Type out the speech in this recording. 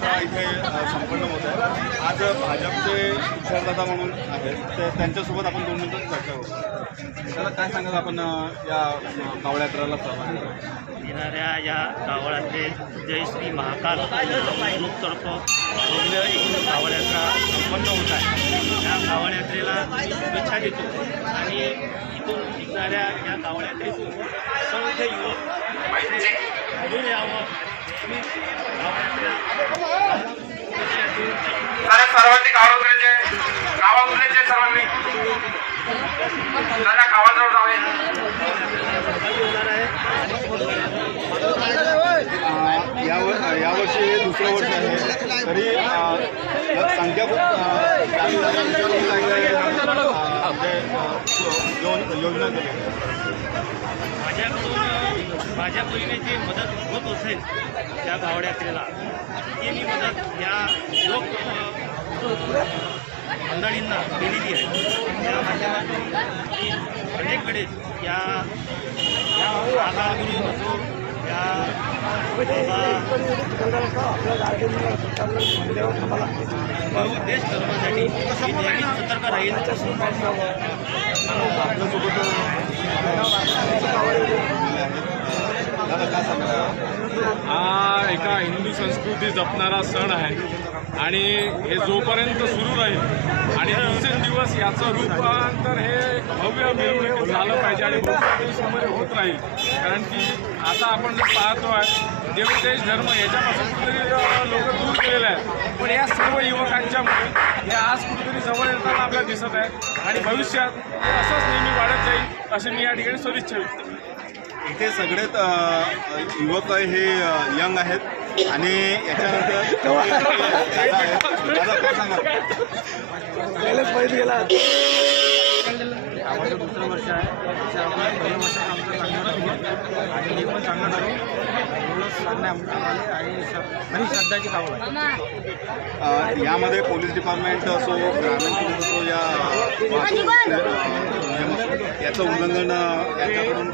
आता इथे संपन्न होत आहे. आज भाजपचे विचारदाता म्हणून आहेत. तर त्यांच्यासोबत आपण दोन मिनिटं चर्चा होतो त्याला काय सांगाल आपण या कावळ्यात्राला सहभागी येणाऱ्या या कावळ्यातले जय श्री महाकाल. प्रमुखतर्फ भव्य एक संपन्न होत आहे. या कावळयात्रेला शुभेच्छा देतो. आणि इथून निघणाऱ्या या कावळयात्रेतून सर्व युवक यावं. सर्वांनी गाव उतरायचे गावात उतरायचे सर्वांनी दादा गावाजवळ जावे यावर्षी हे दुसरं वर्ष आहे तरी संख्या खूप योजना केली माझ्याकडून माझ्या परीने जी मदत होत असेल त्या गावड्यात्रीला ती मी मदत या लोक मंडळींना केलेली आहे. त्या माध्यमातून मी अनेककडे या या असो या देश धर्मासाठी मी नेहमीच सतर्क राहील आपल्यासोबत हा एका हिंदू संस्कृती जपणारा सण आहे. आणि हे जोपर्यंत सुरू राहील आणि दिवसेंदिवस याचं रूपांतर हे भव्य मिरवणूक झालं पाहिजे आणि समोर होत राहील. कारण की आता आपण जे पाहतो आहे देव देश धर्म याच्यापासून कुठेतरी लोक दूर गेलेले आहेत. पण या सर्व युवकांच्यामुळे हे आज कुठेतरी जवळ येताना आपल्याला दिसत आहे. आणि भविष्यात असंच नेहमी वाढत जाईल अशी मी या ठिकाणी सदिच्छा व्यक्त करतो. इथे सगळेच युवक हे यंग आहेत. आणि याच्यानंतर दादा आहेत. आम्हाला दुसरं वर्ष आहे. त्याच्या अगोदर पहिलं वर्ष आमचं चांगलं आणि हे पण चांगलं झालं एवढंच सांगणं आम- आम्हाला आणि श्रद्धाची आहे यामध्ये पोलीस डिपार्टमेंट असो ग्रामीण पोलीस असो या याचं उल्लंघन यांच्याकडून